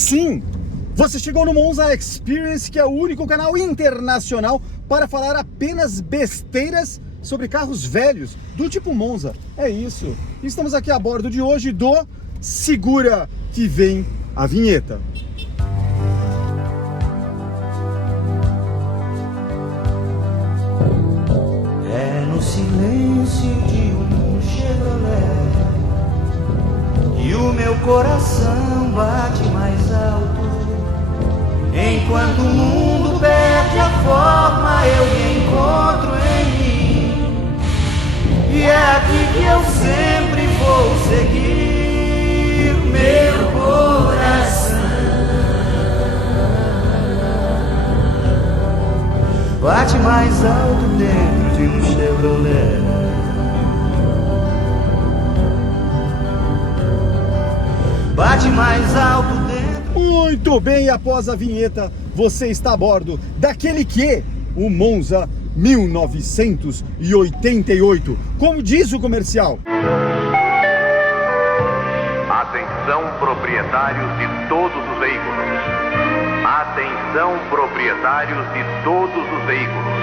Sim, você chegou no Monza Experience, que é o único canal internacional para falar apenas besteiras sobre carros velhos, do tipo Monza. É isso. Estamos aqui a bordo de hoje do Segura que Vem a Vinheta. É no silêncio de um Chevrolet que o meu coração bate mais alto. Enquanto o mundo perde a forma, eu me encontro em mim. E é aqui que eu sempre vou seguir meu coração. Bate mais alto dentro de um Chevrolet. Bate mais alto dentro. Muito bem, após a vinheta, você está a bordo daquele que? O Monza 1988. Como diz o comercial. Atenção, proprietários de todos os veículos. Atenção, proprietários de todos os veículos.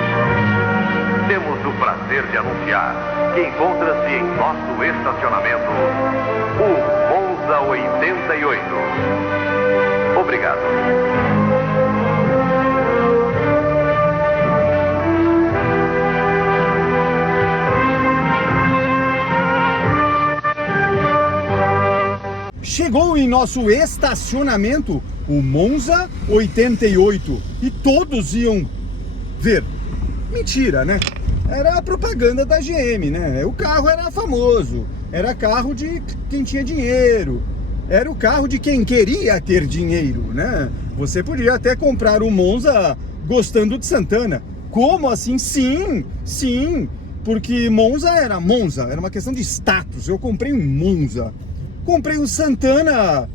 Temos o prazer de anunciar que encontra-se em nosso estacionamento o Monza 88. Obrigado. Chegou em nosso estacionamento o Monza 88 e todos iam ver. Mentira, né? Era a propaganda da GM, né? O carro era famoso, era carro de quem tinha dinheiro, era o carro de quem queria ter dinheiro, né? Você podia até comprar o Monza gostando de Santana. Como assim? Sim, sim, porque Monza, era uma questão de status. Eu comprei um Monza. Comprei um Santana,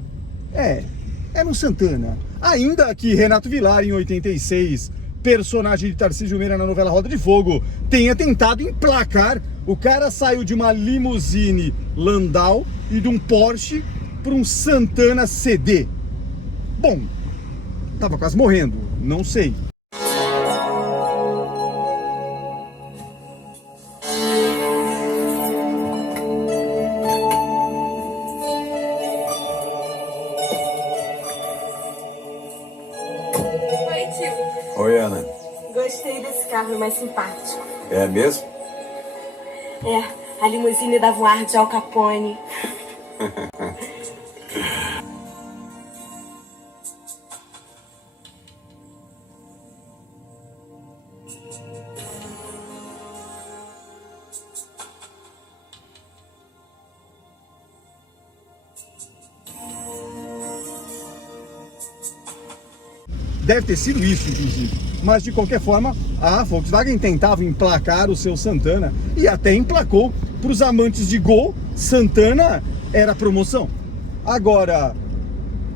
era um Santana. Ainda que Renato Vilar, em 86, personagem de Tarcísio Meira na novela Roda de Fogo, tenha tentado emplacar, o cara saiu de uma limusine Landau e de um Porsche para um Santana CD. Bom, tava quase morrendo, não sei. Oi, Ana. Gostei desse carro, é mais simpático. É mesmo? É, a limusine dava um ar de Al Capone. Deve ter sido isso, inclusive. Mas, de qualquer forma, a Volkswagen tentava emplacar o seu Santana e até emplacou. Para os amantes de Gol, Santana era promoção. Agora,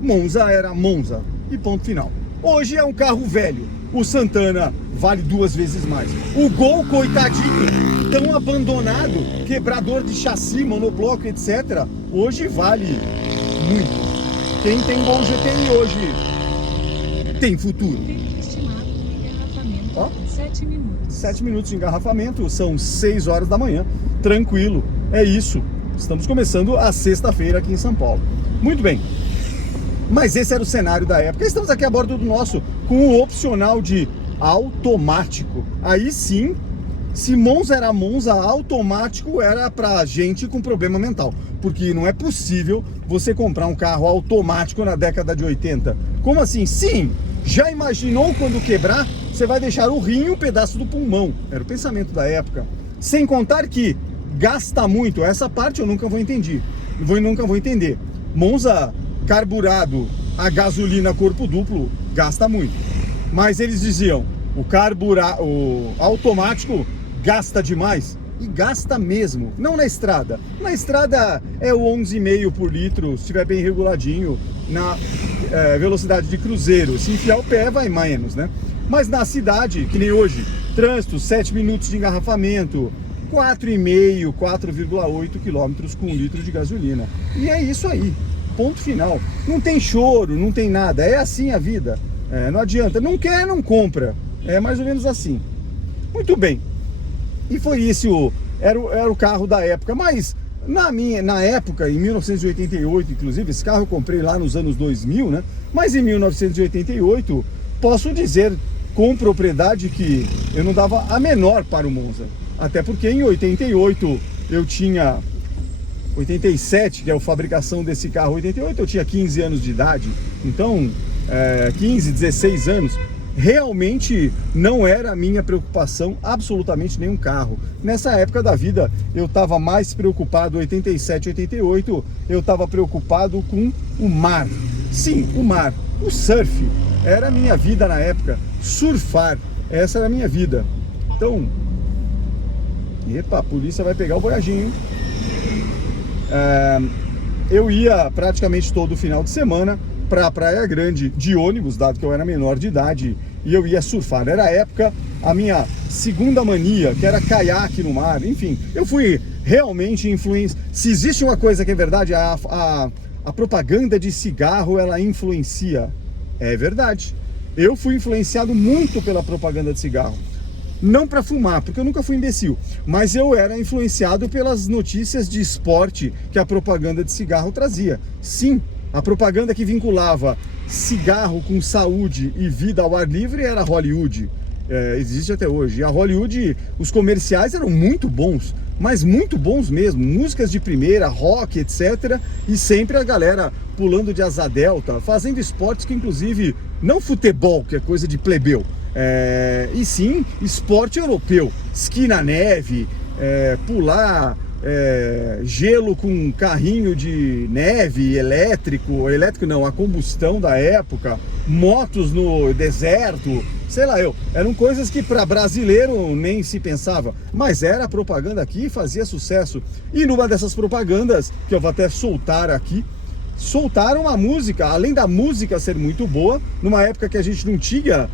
Monza era Monza e ponto final. Hoje é um carro velho. O Santana vale 2 vezes mais. O Gol, coitadinho, tão abandonado, quebrador de chassi, monobloco, etc., hoje vale muito. Quem tem Gol GTI hoje tem futuro. Ó, 7 minutos. 7 minutos de engarrafamento, são 6 horas da manhã. Tranquilo, é isso. Estamos começando a sexta-feira aqui em São Paulo. Muito bem. Mas esse era o cenário da época. Estamos aqui a bordo do nosso com o opcional de automático. Aí sim, se Monza era Monza, automático era pra gente com problema mental. Porque não é possível você comprar um carro automático na década de 80. Como assim? Sim! Já imaginou quando quebrar? Você vai deixar o rim e um pedaço do pulmão. Era o pensamento da época. Sem contar que gasta muito. Essa parte eu nunca vou entender. Nunca vou entender. Monza carburado a gasolina corpo duplo gasta muito. Mas eles diziam, o automático gasta demais. E gasta mesmo, não na estrada. Na estrada é o 11,5 por litro, se estiver bem reguladinho, na velocidade de cruzeiro. Se enfiar o pé, vai menos, né? Mas na cidade, que nem hoje, trânsito, 7 minutos de engarrafamento, 4,5, 4,8 quilômetros com 1 litro de gasolina. E é isso aí. ponto final. Não tem choro, não tem nada, é assim a vida. Não adianta, não quer, não compra. É mais ou menos assim. Muito bem. E foi isso, era o carro da época, mas na época, em 1988, inclusive, esse carro eu comprei lá nos anos 2000, né? Mas em 1988, posso dizer com propriedade que eu não dava a menor para o Monza. Até porque em 88 eu tinha 87, que é a fabricação desse carro, 88 eu tinha 15 anos de idade. Então, 15, 16 anos, realmente não era a minha preocupação absolutamente nenhum carro. Nessa época da vida eu estava mais preocupado, 87, 88, eu estava preocupado com o mar. Sim, o mar, o surf, era a minha vida na época, surfar, essa era a minha vida. Então, epa, a polícia vai pegar o Voyaginho. Eu ia praticamente todo final de semana para a Praia Grande de ônibus, dado que eu era menor de idade, e eu ia surfar. Era a época, a minha segunda mania, que era caiaque no mar. Enfim, eu fui realmente influenciado. Se existe uma coisa que é verdade, a propaganda de cigarro, ela influencia. É verdade. Eu fui influenciado muito pela propaganda de cigarro. Não para fumar, porque eu nunca fui imbecil, mas eu era influenciado pelas notícias de esporte que a propaganda de cigarro trazia. Sim, a propaganda que vinculava cigarro com saúde e vida ao ar livre era Hollywood. Existe até hoje. E a Hollywood, os comerciais eram muito bons, mas muito bons mesmo. Músicas de primeira, rock, etc. E sempre a galera pulando de asa delta, fazendo esportes que inclusive, não futebol, que é coisa de plebeu, e sim esporte europeu, esqui na neve, pular gelo com carrinho de neve elétrico não, a combustão da época, motos no deserto, sei lá eram coisas que para brasileiro nem se pensava, mas era a propaganda aqui, fazia sucesso. E numa dessas propagandas, que eu vou até soltar aqui, soltaram uma música, além da música ser muito boa, numa época que a gente não tinha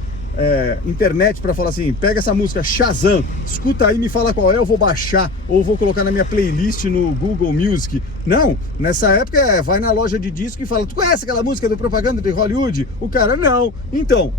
internet para falar assim, pega essa música Shazam, escuta aí, me fala qual é, eu vou baixar ou vou colocar na minha playlist no Google Music. Não, nessa época vai na loja de disco e fala, tu conhece aquela música do propaganda de Hollywood? O cara, não. Então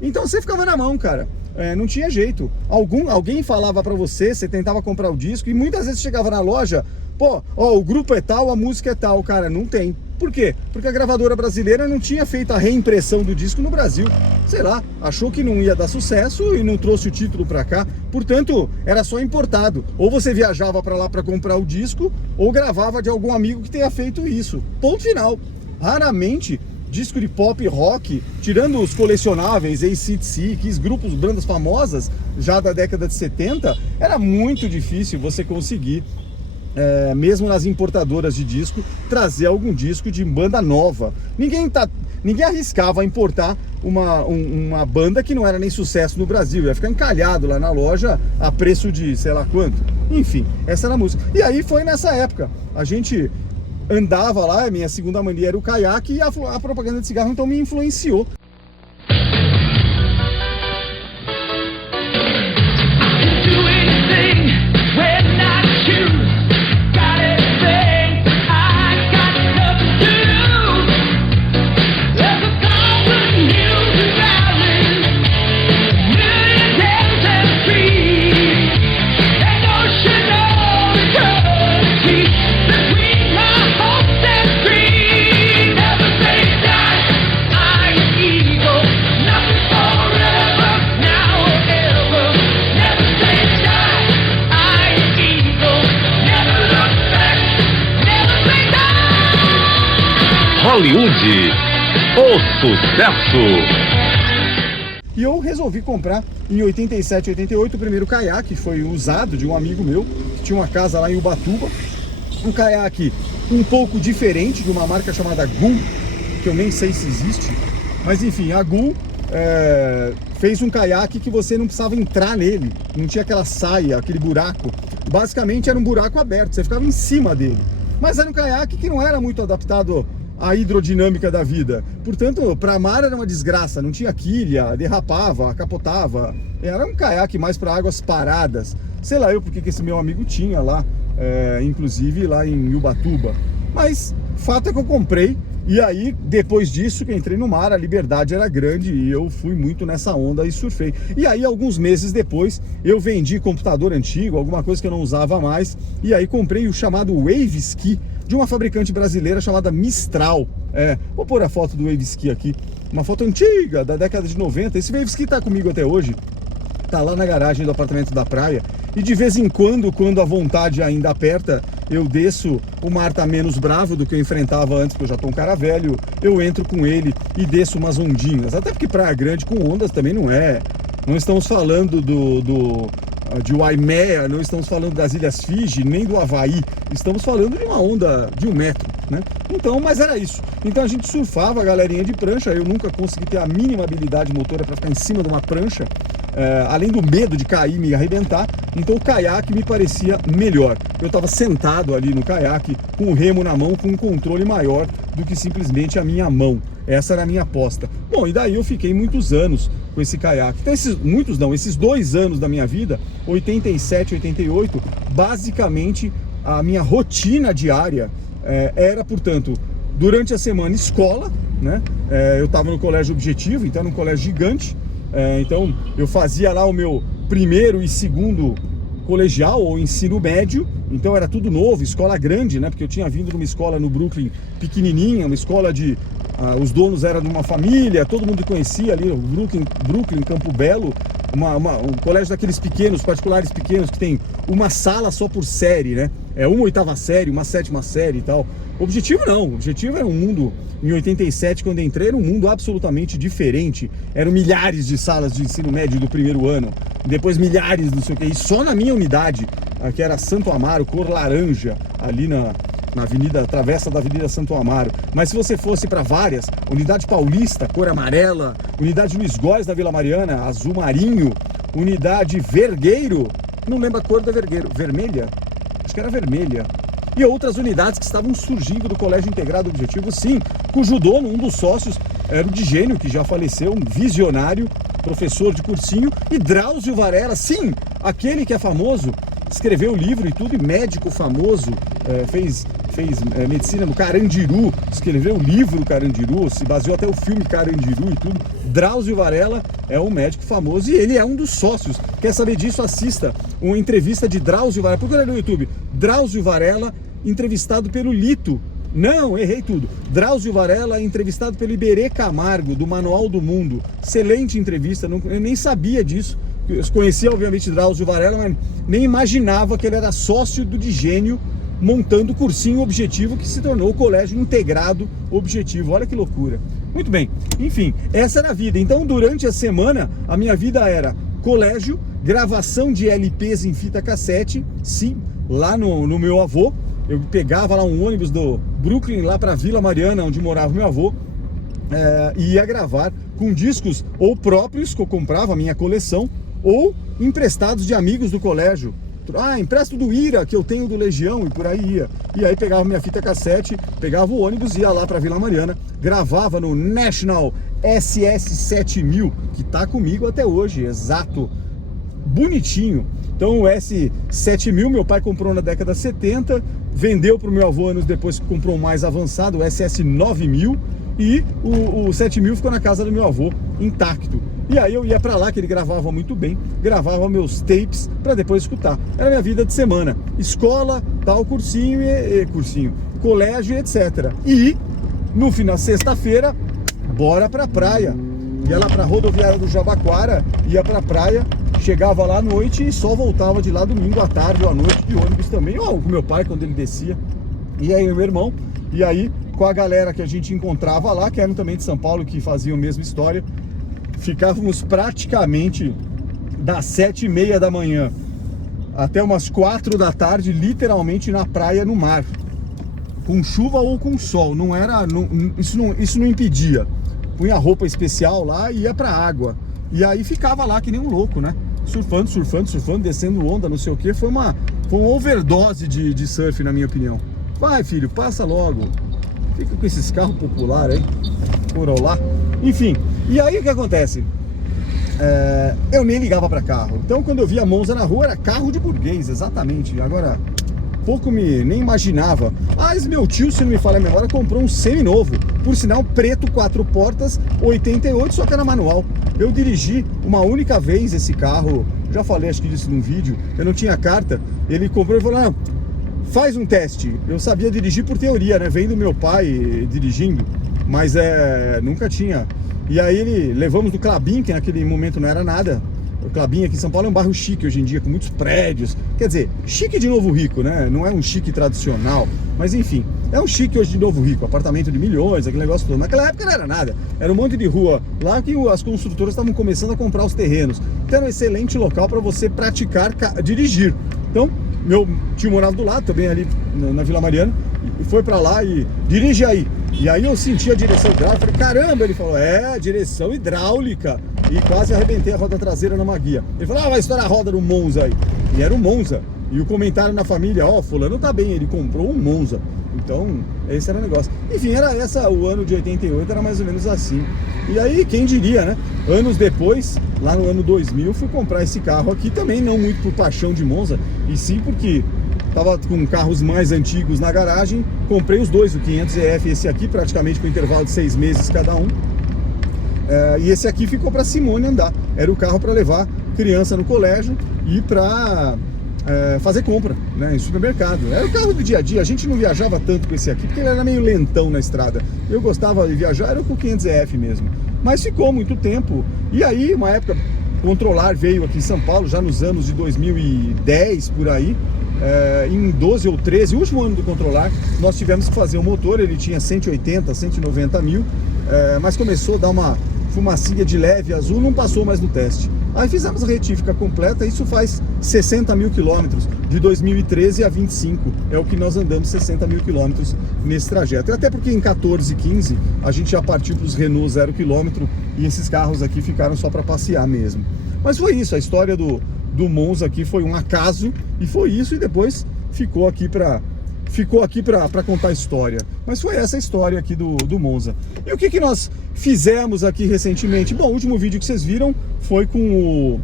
você ficava na mão, cara. Não tinha jeito. Alguém falava para você, você tentava comprar o disco e muitas vezes chegava na loja, pô, o grupo é tal, a música é tal, cara, não tem. Por quê? Porque a gravadora brasileira não tinha feito a reimpressão do disco no Brasil. Sei lá, achou que não ia dar sucesso e não trouxe o título pra cá. Portanto, era só importado. Ou você viajava pra lá pra comprar o disco, ou gravava de algum amigo que tenha feito isso. Ponto final. Raramente, disco de pop e rock, tirando os colecionáveis, AC/DC, Kiss, grupos, bandas famosas, já da década de 70, era muito difícil você conseguir, mesmo nas importadoras de disco, trazer algum disco de banda nova. Ninguém arriscava importar uma banda que não era nem sucesso no Brasil, ia ficar encalhado lá na loja a preço de sei lá quanto. Enfim, essa era a música. E aí foi nessa época, a gente andava lá, minha segunda mania era o caiaque, e a propaganda de cigarro então me influenciou. Hollywood, o sucesso. E eu resolvi comprar em 87, 88 o primeiro caiaque, foi usado de um amigo meu, que tinha uma casa lá em Ubatuba. Um caiaque um pouco diferente, de uma marca chamada Gull, que eu nem sei se existe, mas enfim, a Gull fez um caiaque que você não precisava entrar nele, não tinha aquela saia, aquele buraco. Basicamente era um buraco aberto, você ficava em cima dele. Mas era um caiaque que não era muito adaptado à hidrodinâmica da vida. Portanto, para mar era uma desgraça, não tinha quilha, derrapava, capotava. Era um caiaque mais para águas paradas. Sei lá eu porque que esse meu amigo tinha lá, inclusive lá em Ubatuba. Mas Fato é que eu comprei, e aí, depois disso, que eu entrei no mar, a liberdade era grande e eu fui muito nessa onda e surfei. E aí, alguns meses depois, eu vendi computador antigo, alguma coisa que eu não usava mais, e aí comprei o chamado Wave Ski, de uma fabricante brasileira chamada Mistral. Vou pôr a foto do Wave Ski aqui, uma foto antiga, da década de 90. Esse Wave Ski tá comigo até hoje, tá lá na garagem do apartamento da praia, e de vez em quando a vontade ainda aperta, eu desço, o mar tá menos bravo do que eu enfrentava antes, porque eu já tô um cara velho, eu entro com ele e desço umas ondinhas, até porque Praia Grande com ondas também não estamos falando de Waimea, não estamos falando das Ilhas Fiji, nem do Havaí, estamos falando de uma onda de 1 metro, né? Então, mas era isso. Então a gente surfava, a galerinha de prancha, eu nunca consegui ter a mínima habilidade motora para ficar em cima de uma prancha, além do medo de cair e me arrebentar, então o caiaque me parecia melhor. Eu estava sentado ali no caiaque, com o remo na mão, com um controle maior do que simplesmente a minha mão. Essa era a minha aposta. Bom, e daí eu fiquei muitos anos com esse caiaque. Então, esses 2 anos da minha vida, 87, 88, basicamente a minha rotina diária era, portanto, durante a semana escola, né? Eu estava no colégio Objetivo, então era um colégio gigante. Então eu fazia lá o meu primeiro e segundo colegial ou ensino médio, então era tudo novo, escola grande, né? Porque eu tinha vindo de uma escola no Brooklyn pequenininha, uma escola os donos eram de uma família, todo mundo conhecia ali, o Brooklyn, Campo Belo, um colégio daqueles pequenos, particulares pequenos, que tem uma sala só por série, né? Uma 8ª série, uma 7ª série e tal. Objetivo não, Objetivo era um mundo, em 87, quando eu entrei, era um mundo absolutamente diferente. Eram milhares de salas de ensino médio do primeiro ano, depois milhares, não sei o que, e só na minha unidade, que era Santo Amaro, cor laranja, ali na avenida, travessa da Avenida Santo Amaro. Mas se você fosse para várias, Unidade Paulista, cor amarela, Unidade Luiz Góes da Vila Mariana, azul marinho, Unidade Vergueiro, não lembro a cor da Vergueiro, vermelha? Acho que era vermelha. E outras unidades que estavam surgindo do Colégio Integrado Objetivo, sim, cujo dono, um dos sócios, era o Digênio, que já faleceu, um visionário, professor de cursinho, e Drauzio Varela, sim, aquele que é famoso, escreveu livro e tudo, e médico famoso, fez medicina no Carandiru, escreveu o livro Carandiru, se baseou até o filme Carandiru e tudo. Drauzio Varela é um médico famoso e ele é um dos sócios. Quer saber disso? Assista uma entrevista de Drauzio Varela. Procura no YouTube, Drauzio Varela entrevistado pelo Lito. Não, errei tudo. Drauzio Varela entrevistado pelo Iberê Camargo, do Manual do Mundo. Excelente entrevista, eu nem sabia disso. Eu conhecia, obviamente, Drauzio Varela, mas nem imaginava que ele era sócio do Digênio, montando o cursinho Objetivo, que se tornou o Colégio Integrado Objetivo. Olha que loucura. Muito bem, enfim, essa era a vida. Então, durante a semana, a minha vida era colégio, gravação de LPs em fita cassete, sim, lá no meu avô. Eu pegava lá um ônibus do Brooklyn, lá para Vila Mariana, onde morava meu avô, e ia gravar com discos ou próprios, que eu comprava, a minha coleção, ou emprestados de amigos do colégio. Empresto do Ira, que eu tenho do Legião, e por aí ia. E aí pegava minha fita cassete, pegava o ônibus, ia lá para Vila Mariana, gravava no National SS7000, que tá comigo até hoje, exato, bonitinho. Então o S7000 meu pai comprou na década de 70, vendeu para o meu avô anos depois, que comprou um mais avançado, o SS9000, e o 7000 ficou na casa do meu avô, intacto. E aí eu ia para lá, que ele gravava muito bem, gravava meus tapes para depois escutar. Era a minha vida de semana, escola, tal, cursinho, colégio, etc. E no final, sexta-feira, bora pra praia. Ia lá pra rodoviária do Jabaquara, ia pra praia, chegava lá à noite e só voltava de lá domingo à tarde ou à noite de ônibus também, ou com meu pai quando ele descia. E aí meu irmão, e aí com a galera que a gente encontrava lá, que eram também de São Paulo, que faziam a mesma história, ficávamos praticamente das 7h30 da manhã até umas 4 da tarde, literalmente na praia, no mar, com chuva ou com sol. Não era, isso não impedia. Punha roupa especial lá e ia pra água. E aí ficava lá que nem um louco, né? Surfando, descendo onda, não sei o que. Foi uma overdose de surf, na minha opinião. Vai, filho, passa logo. Fica com esses carros populares aí, por lá. Enfim, e aí o que acontece? Eu nem ligava para carro. Então quando eu via Monza na rua, era carro de burguês, exatamente. Agora, pouco nem imaginava. Mas meu tio, se não me falha a memória, comprou um semi-novo, por sinal preto, 4 portas, 88, só que era manual. Eu dirigi uma única vez esse carro, já falei acho que disso num vídeo, eu não tinha carta, ele comprou e falou, não, faz um teste. Eu sabia dirigir por teoria, né, vendo meu pai dirigindo, mas nunca tinha. E aí levamos do Klabin, que naquele momento não era nada. O Klabin aqui em São Paulo é um bairro chique hoje em dia, com muitos prédios. Quer dizer, chique de novo rico, né? Não é um chique tradicional, mas enfim, é um chique hoje de novo rico, apartamento de milhões, aquele negócio todo. Naquela época não era nada, era um monte de rua lá que as construtoras estavam começando a comprar os terrenos. Então era um excelente local para você praticar dirigir. Então, meu tio morava do lado, também ali na Vila Mariana, e foi para lá e dirige aí. E aí eu senti a direção hidráulica, falei, caramba, ele falou, direção hidráulica. E quase arrebentei a roda traseira numa guia. Ele falou, vai estourar a roda do Monza aí. E era um Monza. E o comentário na família, fulano tá bem, ele comprou um Monza. Então, esse era o negócio. Enfim, era o ano de 88, era mais ou menos assim. E aí, quem diria, né? Anos depois, lá no ano 2000, fui comprar esse carro aqui também, não muito por paixão de Monza, e sim porque tava com carros mais antigos na garagem, comprei os dois, o 500EF e esse aqui, praticamente com intervalo de 6 meses cada um. E esse aqui ficou para Simone andar. Era o carro para levar criança no colégio e para fazer compra, né, em supermercado. Era o carro do dia a dia. A gente não viajava tanto com esse aqui porque ele era meio lentão na estrada. Eu gostava de viajar, era com o 500EF mesmo. Mas ficou muito tempo. E aí, uma época, Controlar veio aqui em São Paulo, já nos anos de 2010, por aí. Em 12 ou 13, o último ano do Controlar, nós tivemos que fazer o motor. Ele tinha 180, 190 mil, mas começou a dar uma fumacinha de leve azul, não passou mais no teste. Aí fizemos a retífica completa, isso faz 60 mil quilômetros, de 2013 a 25, é o que nós andamos, 60 mil quilômetros nesse trajeto. E até porque em 14 e 15 a gente já partiu para os Renault 0 km e esses carros aqui ficaram só para passear mesmo. Mas foi isso, a história do Monza aqui foi um acaso, e foi isso, e depois ficou aqui para contar a história. Mas foi essa a história aqui do Monza. E o que nós fizemos aqui recentemente? Bom, o último vídeo que vocês viram foi com o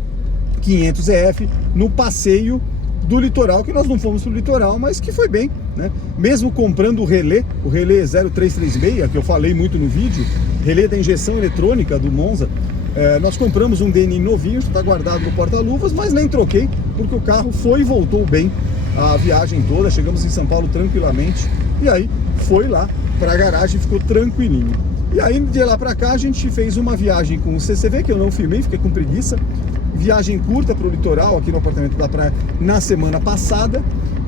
500EF no passeio do litoral, que nós não fomos pro litoral, mas que foi bem, né? Mesmo comprando o relé 0336, que eu falei muito no vídeo, relé da injeção eletrônica do Monza, nós compramos um DNI novinho, está guardado no porta-luvas, mas nem troquei, porque o carro foi e voltou bem a viagem toda. Chegamos em São Paulo tranquilamente, e aí foi lá para a garagem, ficou tranquilinho. E aí de lá para cá a gente fez uma viagem com o CCV, que eu não filmei, fiquei com preguiça. Viagem curta para o litoral, aqui no apartamento da praia, na semana passada.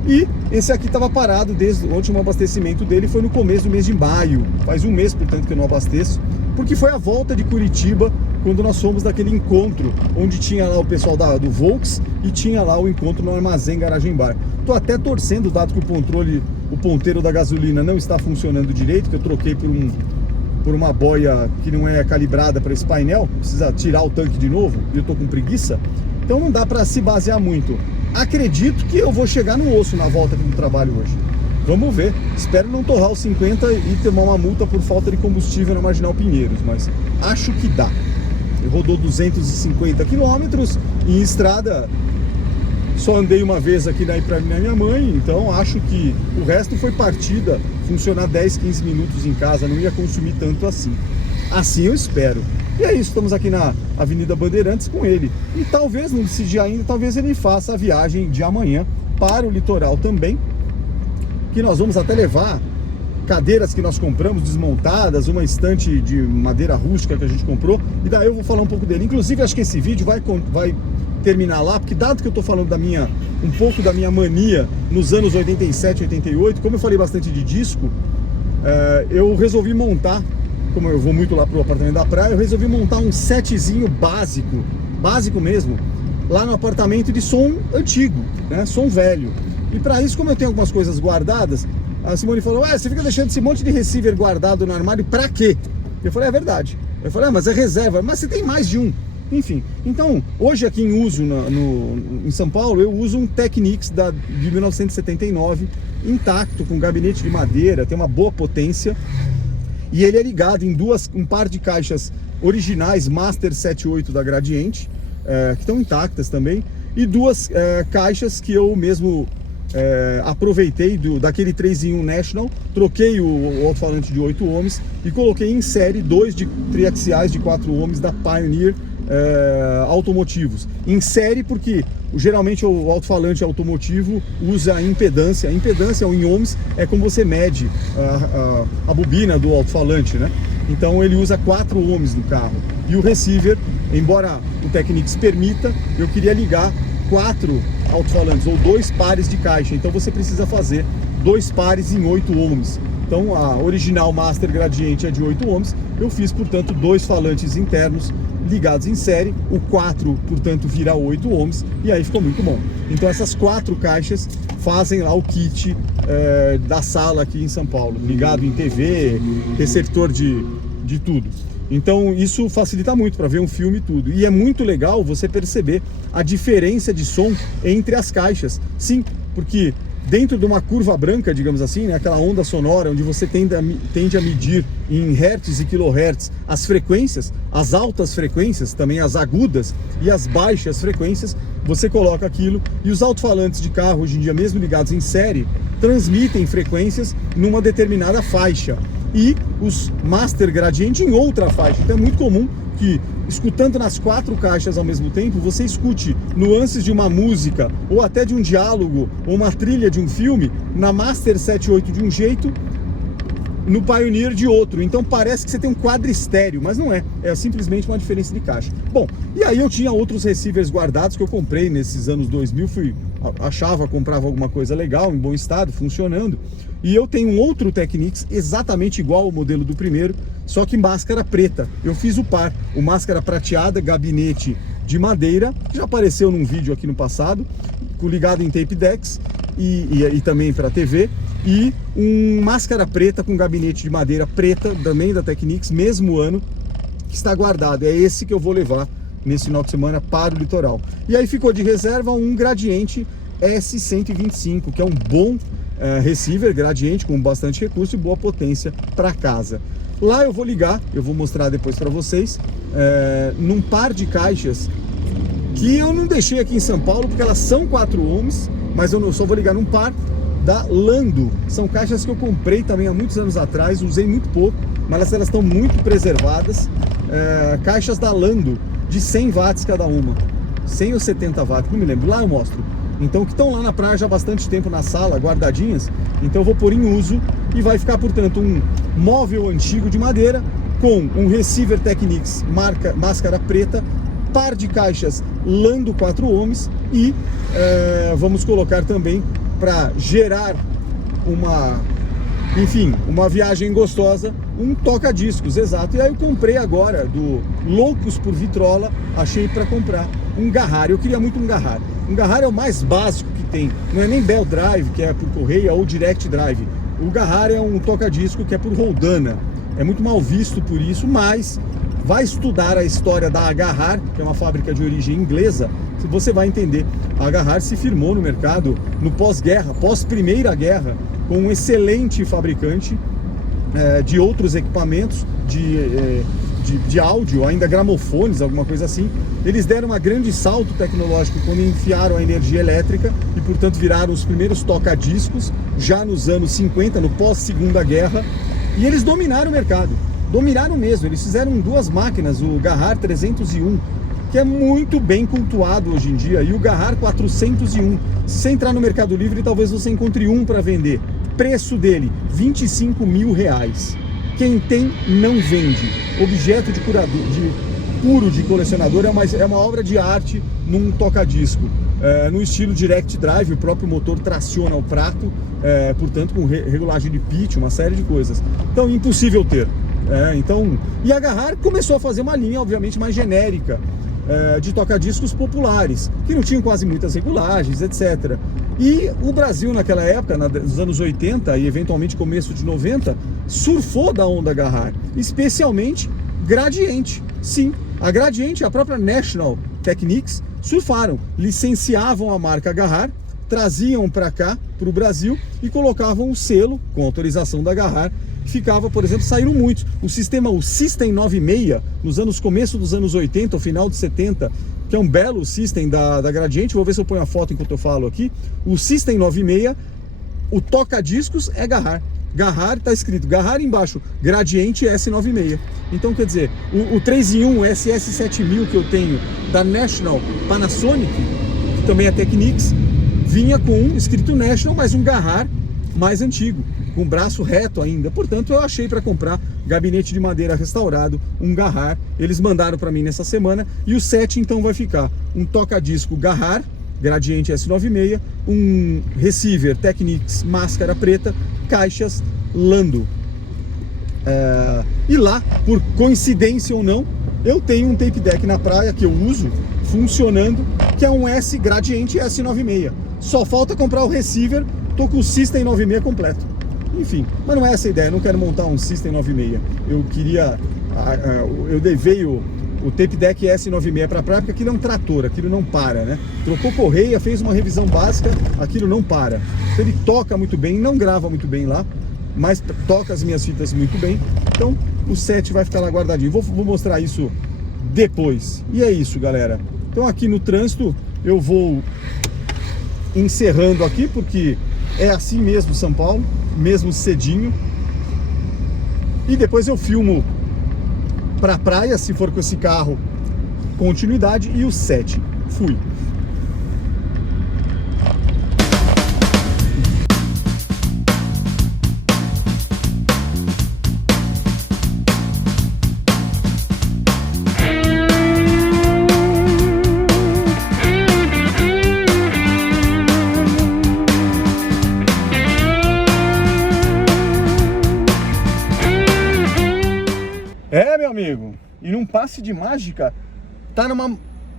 E esse aqui estava parado desde o último abastecimento dele, foi no começo do mês de maio. Faz um mês, portanto, que eu não abasteço, porque foi a volta de Curitiba, quando nós fomos daquele encontro, onde tinha lá o pessoal do Volks e tinha lá o encontro no Armazém Garagem Bar. Tô até torcendo, dado que o ponteiro da gasolina não está funcionando direito, que eu troquei por uma boia que não é calibrada para esse painel, precisa tirar o tanque de novo, e eu tô com preguiça, então não dá para se basear muito. Acredito que eu vou chegar no osso na volta aqui do trabalho hoje. Vamos ver, espero não torrar os 50 e tomar uma multa por falta de combustível na Marginal Pinheiros, mas acho que dá. Ele rodou 250 quilômetros em estrada, só andei uma vez aqui para minha mãe, então acho que o resto foi partida, funcionar 10, 15 minutos em casa, não ia consumir tanto assim. Assim eu espero. E é isso, estamos aqui na Avenida Bandeirantes com ele. E talvez, não decidi ainda, talvez ele faça a viagem de amanhã para o litoral também, que nós vamos até levar cadeiras que nós compramos desmontadas, uma estante de madeira rústica que a gente comprou, e daí eu vou falar um pouco dele. Inclusive, acho que esse vídeo vai terminar lá, porque dado que eu tô falando um pouco da minha mania nos anos 87, 88, como eu falei bastante de disco, eu resolvi montar, como eu vou muito lá pro apartamento da praia, eu resolvi montar um setzinho básico mesmo, lá no apartamento de som antigo, né, som velho. E para isso, como eu tenho algumas coisas guardadas, a Simone falou, você fica deixando esse monte de receiver guardado no armário pra quê? Eu falei, é verdade. Eu falei, mas é reserva, mas você tem mais de um. Enfim, então, hoje aqui em uso em São Paulo, eu uso um Technics de 1979, intacto, com gabinete de madeira, tem uma boa potência, e ele é ligado em um par de caixas originais Master 78 da Gradiente, que estão intactas também, e duas caixas que eu mesmo aproveitei daquele 3 em 1 National, troquei o alto-falante de 8 ohms e coloquei em série 2 de triaxiais de 4 ohms da Pioneer automotivos. Em série porque geralmente o alto-falante automotivo usa a impedância. A impedância em ohms é como você mede a bobina do alto-falante, né? Então ele usa 4 ohms no carro. E o receiver, embora o Technics permita, eu queria ligar 4 alto-falantes ou 2 pares de caixa. Então você precisa fazer 2 pares em 8 ohms. Então a original Master Gradiente é de 8 ohms. Eu fiz, portanto, 2 falantes internos ligados em série. O 4, portanto, vira 8 ohms e aí ficou muito bom. Então essas 4 caixas fazem lá o kit da sala aqui em São Paulo, ligado em TV, receptor de tudo. Então isso facilita muito para ver um filme e tudo. E é muito legal você perceber a diferença de som entre as caixas. Sim, porque dentro de uma curva branca, digamos assim, né, aquela onda sonora onde você tende a medir em hertz e kilohertz as frequências, as altas frequências, também as agudas e as baixas frequências, você coloca aquilo e os alto-falantes de carro, hoje em dia, mesmo ligados em série, transmitem frequências numa determinada faixa e os Master Gradiente em outra faixa. Então é muito comum que, escutando nas 4 caixas ao mesmo tempo, você escute nuances de uma música ou até de um diálogo ou uma trilha de um filme na Master 78 de um jeito, no Pioneer de outro. Então parece que você tem um quadristéreo, mas não é. É simplesmente uma diferença de caixa. Bom, e aí eu tinha outros receivers guardados que eu comprei nesses anos 2000, comprava alguma coisa legal, em bom estado, funcionando. E eu tenho um outro Technics exatamente igual ao modelo do primeiro, só que máscara preta. Eu fiz o par, o máscara prateada, gabinete de madeira, que já apareceu num vídeo aqui no passado, ligado em tape decks e também para TV, e um máscara preta com gabinete de madeira preta, também da Technics, mesmo ano, que está guardado. É esse que eu vou levar nesse final de semana para o litoral. E aí ficou de reserva um Gradiente S125, que é um bom receiver Gradiente com bastante recurso e boa potência para casa. Lá eu vou ligar, eu vou mostrar depois para vocês, num par de caixas que eu não deixei aqui em São Paulo porque elas são 4 ohms, mas eu só vou ligar num par da Lando. São caixas que eu comprei também há muitos anos atrás, usei muito pouco, mas elas estão muito preservadas. Caixas da Lando de 100 watts cada uma, 100 ou 70 watts, não me lembro, lá eu mostro. Então que estão lá na praia já há bastante tempo na sala, guardadinhas. Então eu vou pôr em uso e vai ficar, portanto, um móvel antigo de madeira com um receiver Technics máscara preta, par de caixas Lando 4 ohms e vamos colocar também para gerar uma viagem gostosa, um toca-discos, exato. E aí eu comprei agora, do Loucos por Vitrola, achei para comprar um Garrar. Eu queria muito um Garrar. Um Garrar é o mais básico que tem, não é nem Bell Drive, que é por correia, ou Direct Drive. O Garrar é um toca-disco que é por roldana. É muito mal visto por isso, mas vai estudar a história da Garrar, que é uma fábrica de origem inglesa, você vai entender. A Garrar se firmou no mercado no pós-guerra, pós-primeira guerra, com um excelente fabricante de outros equipamentos de áudio, ainda gramofones, alguma coisa assim. Eles deram um grande salto tecnológico quando enfiaram a energia elétrica e, portanto, viraram os primeiros toca-discos já nos anos 50, no pós-segunda guerra, e eles dominaram o mercado. Dominaram mesmo, eles fizeram 2 máquinas, o Garrar 301, que é muito bem cultuado hoje em dia, e o Garrar 401. Se você entrar no Mercado Livre, talvez você encontre um para vender. Preço dele, R$25 mil. Quem tem, não vende. Objeto de puro de colecionador, é uma obra de arte num toca-disco. No estilo Direct Drive, o próprio motor traciona o prato, portanto com regulagem de pitch, uma série de coisas. Então, impossível ter. E a Garrar começou a fazer uma linha, obviamente, mais genérica, de toca-discos populares, que não tinham quase muitas regulagens, etc. E o Brasil, naquela época, nos anos 80 e eventualmente começo de 90, surfou da onda Garrar, especialmente Gradiente. Sim, a Gradiente, a própria National Technics, surfaram, licenciavam a marca Garrar, traziam para cá, para o Brasil, e colocavam o selo, com autorização da Garrar, que ficava, por exemplo, saíram muitos. O System 96, começo dos anos 80, o final de 70, que é um belo system da Gradiente. Vou ver se eu ponho a foto enquanto eu falo aqui. O System 96, o toca-discos é Garrar. Garrar tá escrito Garrar embaixo, Gradiente S96. Então quer dizer, o 3 em 1 SS7000 que eu tenho da National Panasonic, que também é Technics, vinha com escrito National, mas um Garrar mais antigo, com braço reto ainda. Portanto, eu achei para comprar gabinete de madeira restaurado, um Garrar. Eles mandaram para mim nessa semana. E o set então vai ficar um toca-disco Garrar, Gradiente S96, um receiver Technics máscara preta, caixas Lando. E lá, por coincidência ou não, eu tenho um tape deck na praia que eu uso, funcionando, que é um S Gradiente S96. Só falta comprar o receiver. Tô com o System 96 completo. Enfim, mas não é essa a ideia, eu não quero montar um System 96. Eu queria... eu levei o tape deck S96 para a praia, porque aquilo é um trator, aquilo não para, né? Trocou correia, fez uma revisão básica, aquilo não para. Ele toca muito bem, não grava muito bem lá, mas toca as minhas fitas muito bem. Então o set vai ficar lá guardadinho. Vou mostrar isso depois. E é isso, galera. Então aqui no trânsito eu vou encerrando aqui, porque é assim mesmo São Paulo, mesmo cedinho. E depois eu filmo pra praia, se for com esse carro, continuidade, e o 7. Fui. Meu amigo, e num passe de mágica, tá numa...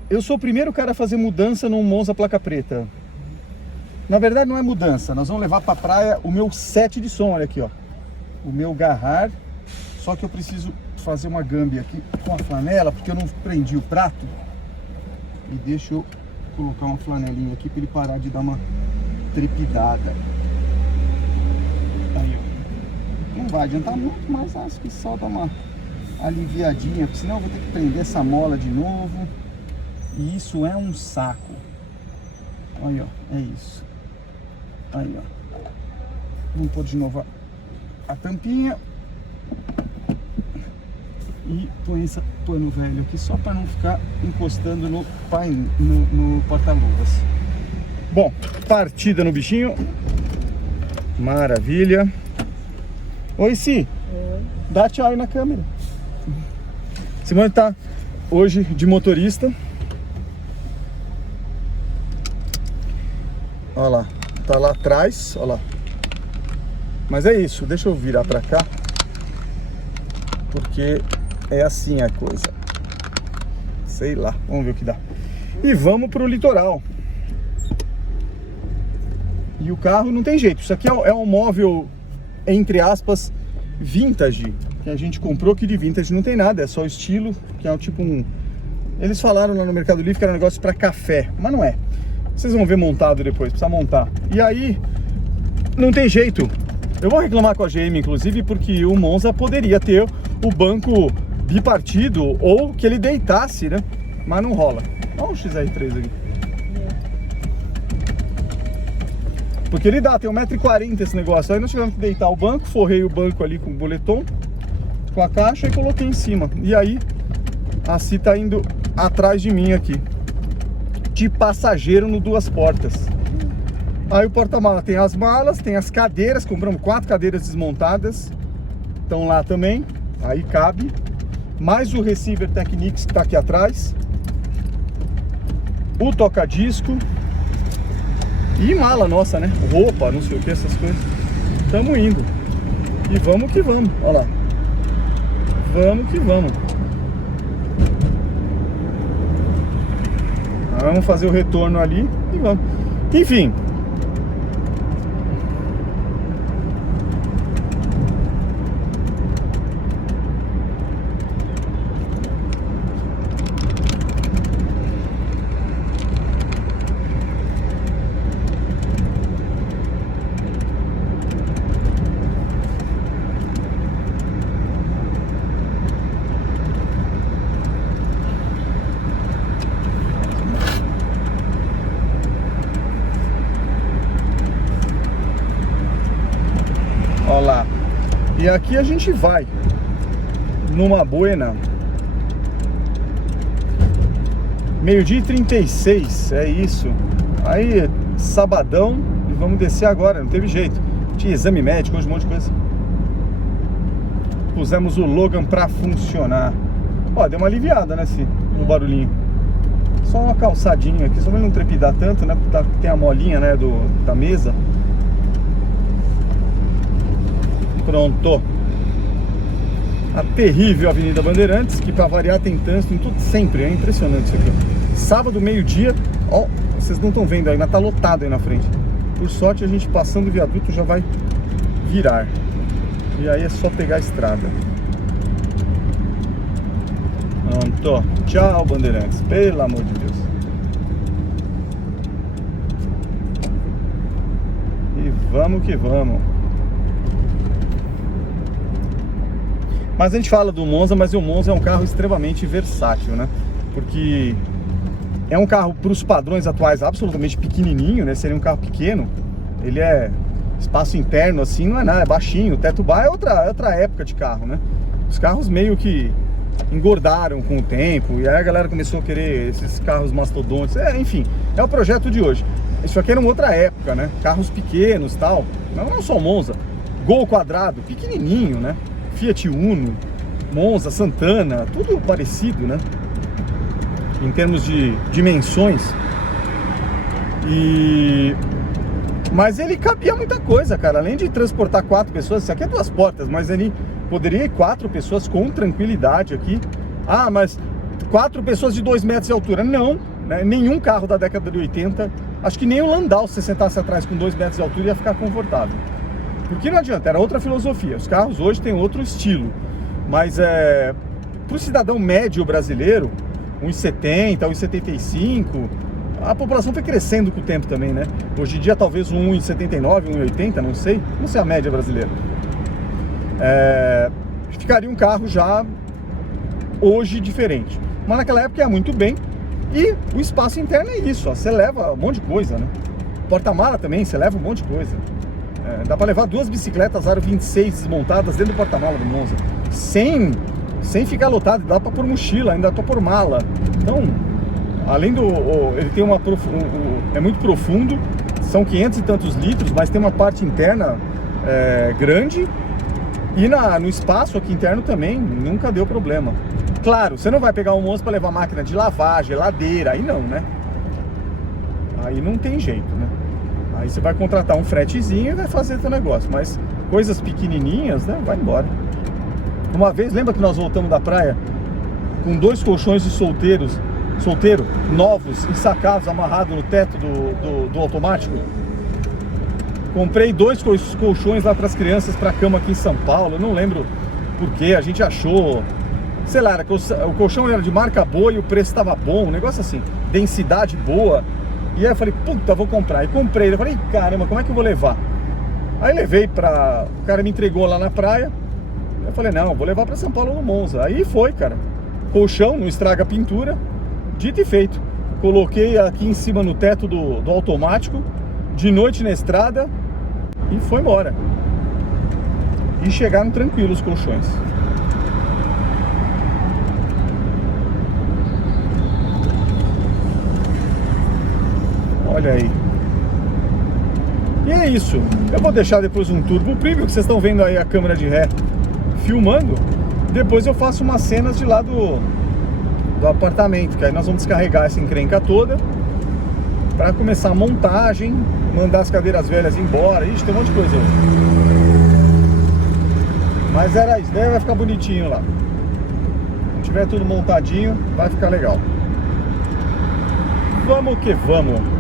Eu sou o primeiro cara a fazer mudança num Monza placa preta. Na verdade não é mudança, nós vamos levar pra praia o meu set de som, olha aqui, ó. O meu Garrar, só que eu preciso fazer uma gambi aqui com a flanela, porque eu não prendi o prato. E deixa eu colocar uma flanelinha aqui pra ele parar de dar uma trepidada. Aí, ó. Não vai adiantar muito, mas acho que só dá uma aliviadinha, porque senão eu vou ter que prender essa mola de novo. E isso é um saco. Aí, ó, é isso. Aí, ó. Vamos pôr de novo a tampinha. E põe esse pano velho aqui só para não ficar encostando no porta-luvas. Bom, partida no bichinho. Maravilha. Oi, Si. Dá tchau aí na câmera. Simone tá hoje de motorista. Olha lá, tá lá atrás, olha lá. Mas é isso, deixa eu virar pra cá, porque é assim a coisa. Sei lá, vamos ver o que dá. E vamos pro litoral. E o carro não tem jeito, isso aqui é um móvel, entre aspas, vintage, que a gente comprou, que de vintage não tem nada, é só o estilo, que é tipo um... Eles falaram lá no Mercado Livre que era um negócio para café, mas não é. Vocês vão ver montado depois, precisa montar. E aí, não tem jeito. Eu vou reclamar com a GM, inclusive, porque o Monza poderia ter o banco bipartido, ou que ele deitasse, né? Mas não rola. Olha o XR3 aqui. Porque ele dá, tem 1,40 m esse negócio. Aí nós tivemos que deitar o banco, forrei o banco ali com o boletom, com a caixa, e coloquei em cima. E aí, a Si tá indo atrás de mim aqui, de passageiro no 2 portas. Aí o porta-mala tem as malas, tem as cadeiras, compramos 4 cadeiras desmontadas, estão lá também, aí cabe. Mais o receiver Technics que tá aqui atrás, o toca-disco e mala nossa, né? Roupa, não sei o que, essas coisas. Tamo indo. E vamos que vamos, olha lá. Vamos que vamos. Vamos fazer o retorno ali e vamos. Enfim. E aqui a gente vai numa buena. 12h36, é isso. Aí, sabadão, e vamos descer agora, não teve jeito. Tinha exame médico, hoje um monte de coisa. Pusemos o Logan pra funcionar. Ó, deu uma aliviada, né, no barulhinho. Só uma calçadinha aqui, só pra ele não trepidar tanto, né, porque tem a molinha, né, da mesa. Pronto. A terrível Avenida Bandeirantes, que pra variar tem trânsito em tudo, sempre, é impressionante isso aqui. Sábado, meio-dia, ó, vocês não estão vendo aí, mas tá lotado aí na frente. Por sorte, a gente passando o viaduto já vai virar. E aí é só pegar a estrada. Pronto. Tchau, Bandeirantes, pelo amor de Deus. E vamos que vamos. Mas a gente fala do Monza, mas o Monza é um carro extremamente versátil, né? Porque é um carro para os padrões atuais absolutamente pequenininho, né? Seria um carro pequeno. Ele é espaço interno assim, não é nada, é baixinho. O teto bar é outra época de carro, né? Os carros meio que engordaram com o tempo e aí a galera começou a querer esses carros mastodontes. Enfim, é o projeto de hoje. Isso aqui era uma outra época, né? Carros pequenos, tal. Não só o Monza. Gol quadrado, pequenininho, né? Fiat Uno, Monza, Santana, tudo parecido, né? Em termos de dimensões. Mas ele cabia muita coisa, cara. Além de transportar 4 pessoas, isso aqui é 2 portas, mas ele poderia ir 4 pessoas com tranquilidade aqui. Ah, mas 4 pessoas de 2 metros de altura. Não, né? Nenhum carro da década de 80, acho que nem o Landau, se você sentasse atrás com 2 metros de altura, ia ficar confortável. Porque não adianta, era outra filosofia. Os carros hoje têm outro estilo. Mas para o cidadão médio brasileiro, 1,70, 1,75, a população foi crescendo com o tempo também, né? Hoje em dia talvez 1,79, 1,80, não sei a média brasileira. Ficaria um carro já hoje diferente. Mas naquela época ia muito bem. E o espaço interno é isso, ó, você leva um monte de coisa, né? Porta-mala também, você leva um monte de coisa. Dá para levar 2 bicicletas Aro 26 desmontadas dentro do porta-mala do Monza, sem ficar lotado. Dá para pôr mochila, ainda dá para pôr mala. Então, além do... ele tem é muito profundo, são 500 e tantos litros, mas tem uma parte interna grande. E no espaço aqui interno também nunca deu problema. Claro, você não vai pegar um Monza para levar máquina de lavar, geladeira, aí não, né? Aí não tem jeito, né? Aí você vai contratar um fretezinho e vai fazer teu negócio. Mas coisas pequenininhas, né? Vai embora. Uma vez, lembra que nós voltamos da praia com 2 colchões de solteiro, novos, ensacados, amarrados no teto do automático? Comprei 2 colchões lá para as crianças, para a cama aqui em São Paulo. Eu não lembro porquê, a gente achou... Sei lá, o colchão era de marca boa e o preço estava bom, um negócio assim, densidade boa. E aí eu falei, puta, vou comprar. E comprei. Eu falei, caramba, como é que eu vou levar? Aí levei o cara me entregou lá na praia. Eu falei, não, vou levar pra São Paulo no Monza. Aí foi, cara. Colchão, não estraga a pintura. Dito e feito. Coloquei aqui em cima no teto do automático, de noite na estrada, e foi embora. E chegaram tranquilos os colchões. Olha aí. E é isso. Eu vou deixar depois um turbo premium, que vocês estão vendo aí a câmera de ré filmando. Depois eu faço umas cenas de lá do apartamento, que aí nós vamos descarregar essa encrenca toda para começar a montagem, mandar as cadeiras velhas embora. Ixi, tem um monte de coisa aí. Mas era isso, daí vai ficar bonitinho lá. Quando tiver tudo montadinho, vai ficar legal. Vamos que vamos.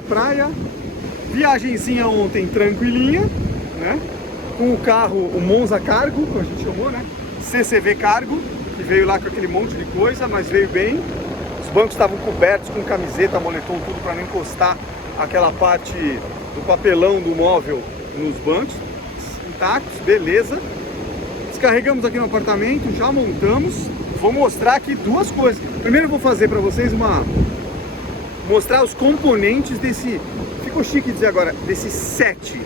na praia, viagenzinha ontem tranquilinha, né? Com o carro, o Monza Cargo, como a gente chamou, né? CCV Cargo, que veio lá com aquele monte de coisa, mas veio bem. Os bancos estavam cobertos com camiseta, moletom, tudo para não encostar aquela parte do papelão do móvel nos bancos. Intactos, beleza. Descarregamos aqui no apartamento, já montamos. Vou mostrar aqui duas coisas. Primeiro eu vou fazer para vocês mostrar os componentes desse, ficou chique dizer agora, desse set.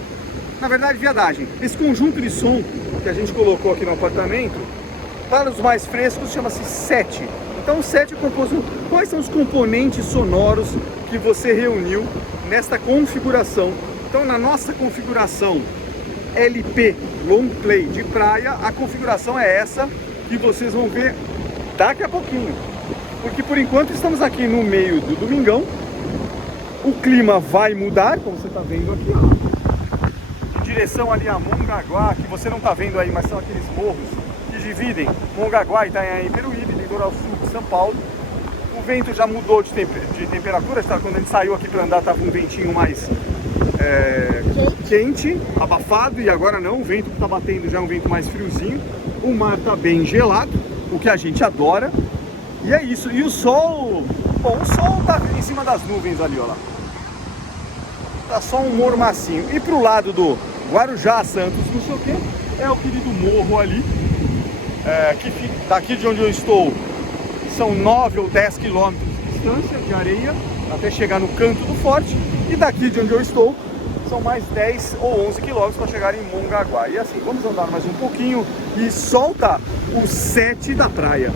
Na verdade, viadagem. Esse conjunto de som que a gente colocou aqui no apartamento, para os mais frescos, chama-se set. Então o set é composto. Quais são os componentes sonoros que você reuniu nesta configuração? Então, na nossa configuração LP Long Play de praia, a configuração é essa que vocês vão ver daqui a pouquinho. Porque por enquanto estamos aqui no meio do domingão. O clima vai mudar, como você está vendo aqui, ó, em direção ali a Mongaguá, que você não está vendo aí, mas são aqueles morros que dividem Mongaguá e Itanhaém, Peruíbe, litoral sul de São Paulo. O vento já mudou de temperatura, quando a gente saiu aqui para andar estava um ventinho mais quente, abafado, e agora não, o vento que está batendo já é um vento mais friozinho. O mar está bem gelado, o que a gente adora. E é isso, e o sol, bom, o sol tá em cima das nuvens ali, ó lá. Tá só um mormacinho. E pro lado do Guarujá, Santos, não sei o que, é o querido morro ali, que fica, daqui de onde eu estou, são 9 ou 10 quilômetros de distância de areia, até chegar no canto do forte, e daqui de onde eu estou, são mais 10 ou 11 quilômetros para chegar em Mongaguá. E assim, vamos andar mais um pouquinho e solta o set da praia.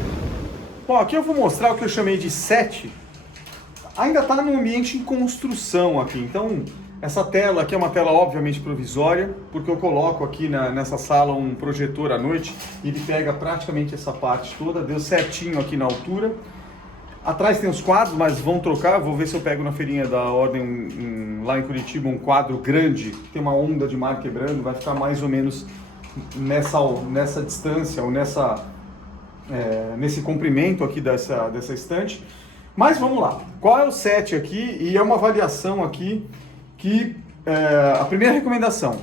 Bom, aqui eu vou mostrar o que eu chamei de set. Ainda está num ambiente em construção aqui, então essa tela aqui é uma tela obviamente provisória, porque eu coloco aqui nessa sala um projetor à noite e ele pega praticamente essa parte toda, deu certinho aqui na altura. Atrás tem os quadros, mas vão trocar, vou ver se eu pego na feirinha da Ordem lá em Curitiba um quadro grande, que tem uma onda de mar quebrando, vai ficar mais ou menos nessa distância ou nesse comprimento aqui dessa estante. Mas vamos lá, qual é o set aqui? E é uma avaliação aqui que a primeira recomendação: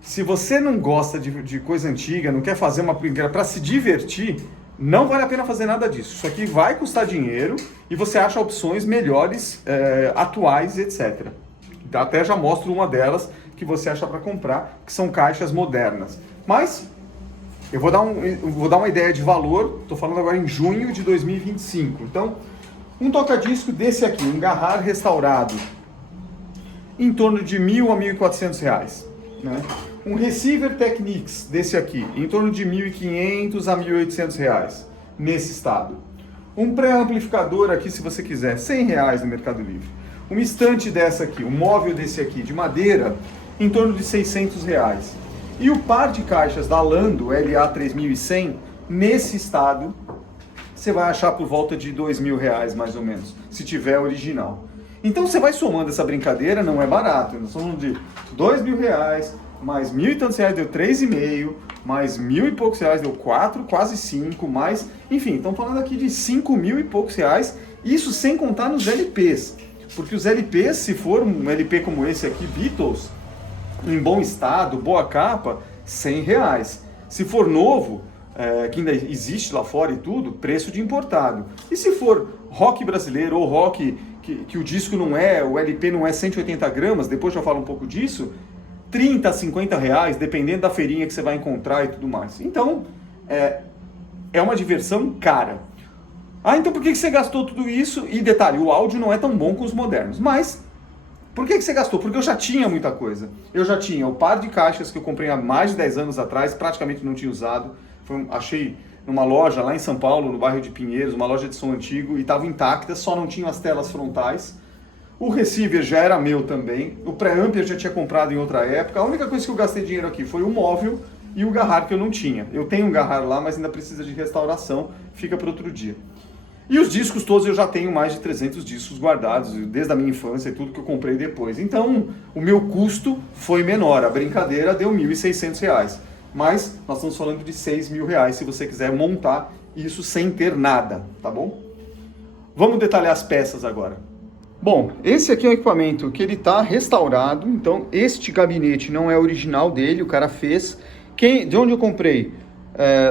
se você não gosta de coisa antiga, não quer fazer uma brincadeira para se divertir, não vale a pena fazer nada disso. Isso aqui vai custar dinheiro e você acha opções melhores, atuais, etc. Até já mostro uma delas que você acha para comprar, que são caixas modernas. Mas eu vou dar uma ideia de valor, estou falando agora em junho de 2025. Então, um toca-disco desse aqui, um Garrar restaurado, em torno de R$1.000 a R$1.400. Né? Um receiver Technics desse aqui, em torno de R$1.500 a R$1.800, nesse estado. Um pré-amplificador aqui, se você quiser, R$100 no Mercado Livre. Uma estante dessa aqui, um móvel desse aqui, de madeira, em torno de R$600. E o par de caixas da Lando LA3100, nesse estado, você vai achar por volta de R$2.000 mais ou menos, se tiver original. Então você vai somando essa brincadeira, não é barato. Nós estamos falando de R$2.000, mais R$1.000 e tantos deu 3,5, mais R$1.000 e poucos deu 4, quase 5, mais... Enfim, estamos falando aqui de R$5.000 e poucos, isso sem contar nos LPs. Porque os LPs, se for um LP como esse aqui, Beatles, em bom estado, boa capa, R$100. Se for novo, que ainda existe lá fora e tudo, preço de importado. E se for rock brasileiro ou rock que o disco não é, o LP não é 180 gramas, depois eu falo um pouco disso, R$30 a R$50, dependendo da feirinha que você vai encontrar e tudo mais. Então, é uma diversão cara. Ah, então por que você gastou tudo isso? E detalhe, o áudio não é tão bom com os modernos. Mas, por que você gastou? Porque eu já tinha muita coisa. Eu já tinha o par de caixas que eu comprei há mais de 10 anos atrás, praticamente não tinha usado. Achei numa loja lá em São Paulo, no bairro de Pinheiros, uma loja de som antigo, e estava intacta, só não tinha as telas frontais. O receiver já era meu também. O pré-amp eu já tinha comprado em outra época. A única coisa que eu gastei dinheiro aqui foi o móvel e o Garrar que eu não tinha. Eu tenho um Garrar lá, mas ainda precisa de restauração. Fica para outro dia. E os discos todos eu já tenho mais de 300 discos guardados, desde a minha infância e tudo que eu comprei depois. Então, o meu custo foi menor. A brincadeira deu R$1.600. Mas nós estamos falando de R$6.000 se você quiser montar isso sem ter nada, tá bom? Vamos detalhar as peças agora. Bom, esse aqui é um equipamento que ele está restaurado, então este gabinete não é original dele, o cara fez. De onde eu comprei?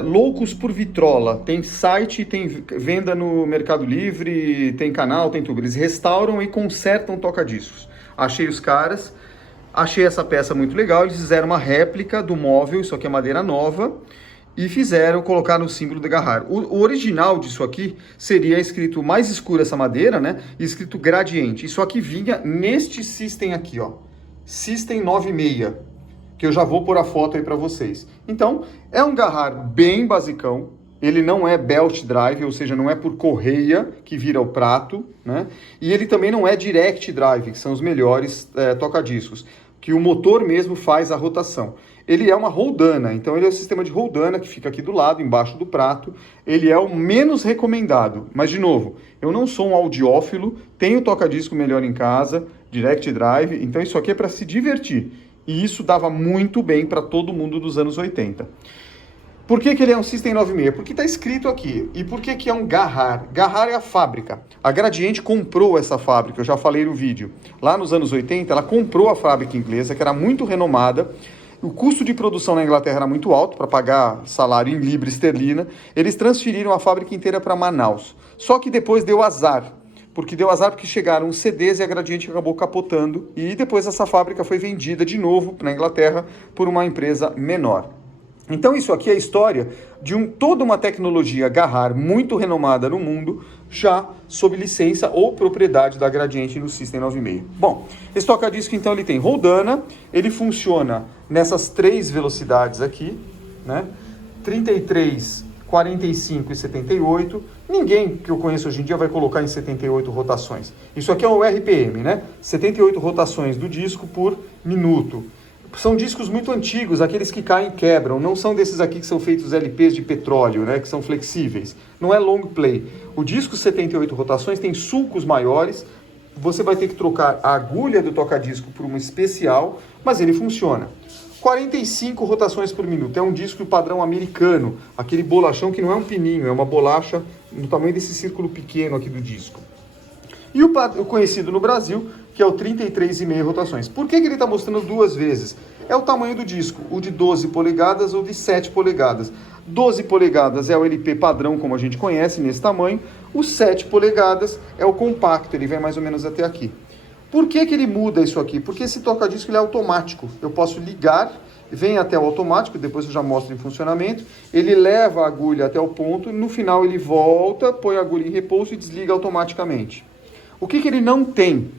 Loucos por Vitrola, tem site, tem venda no Mercado Livre, tem canal, tem tudo. Eles restauram e consertam toca-discos. Achei os caras, achei essa peça muito legal, eles fizeram uma réplica do móvel, isso aqui é madeira nova, e colocaram o símbolo de Garrar. O original disso aqui seria escrito mais escuro essa madeira, né? E escrito gradiente. Isso aqui vinha neste System aqui, ó. System 96, que eu já vou pôr a foto aí para vocês. Então, é um Garrar bem basicão. Ele não é belt drive, ou seja, não é por correia que vira o prato, né? E ele também não é direct drive, que são os melhores toca-discos, que o motor mesmo faz a rotação. Ele é uma roldana, então ele é o sistema de roldana que fica aqui do lado, embaixo do prato. Ele é o menos recomendado, mas de novo, eu não sou um audiófilo, tenho toca-disco melhor em casa, direct drive, então isso aqui é para se divertir. E isso dava muito bem para todo mundo dos anos 80. Por que ele é um System 96? Porque está escrito aqui. E por que é um Garrar? Garrar é a fábrica. A Gradiente comprou essa fábrica, eu já falei no vídeo. Lá nos anos 80, ela comprou a fábrica inglesa, que era muito renomada. O custo de produção na Inglaterra era muito alto, para pagar salário em libra esterlina. Eles transferiram a fábrica inteira para Manaus. Só que depois deu azar. Porque chegaram os CDs e a Gradiente acabou capotando. E depois essa fábrica foi vendida de novo na Inglaterra por uma empresa menor. Então isso aqui é a história de toda uma tecnologia Garrar muito renomada no mundo, já sob licença ou propriedade da Gradiente no System 96. Bom, esse toca-disco então ele tem roldana, ele funciona nessas 3 velocidades aqui, né? 33, 45 e 78. Ninguém que eu conheço hoje em dia vai colocar em 78 rotações. Isso aqui é o RPM, né? 78 rotações do disco por minuto. São discos muito antigos, aqueles que caem e quebram. Não são desses aqui que são feitos LPs de petróleo, né? Que são flexíveis. Não é long play. O disco 78 rotações tem sulcos maiores. Você vai ter que trocar a agulha do toca-disco por uma especial, mas ele funciona. 45 rotações por minuto. É um disco padrão americano. Aquele bolachão que não é um pininho, é uma bolacha no tamanho desse círculo pequeno aqui do disco. E o conhecido no Brasil, que é o 33,5 rotações. Por que ele está mostrando 2 vezes? É o tamanho do disco, o de 12 polegadas ou de 7 polegadas. 12 polegadas é o LP padrão, como a gente conhece, nesse tamanho. O 7 polegadas é o compacto, ele vem mais ou menos até aqui. Por que ele muda isso aqui? Porque esse toca-disco ele é automático. Eu posso ligar, vem até o automático, depois eu já mostro em funcionamento. Ele leva a agulha até o ponto, no final ele volta, põe a agulha em repouso e desliga automaticamente. O que ele não tem?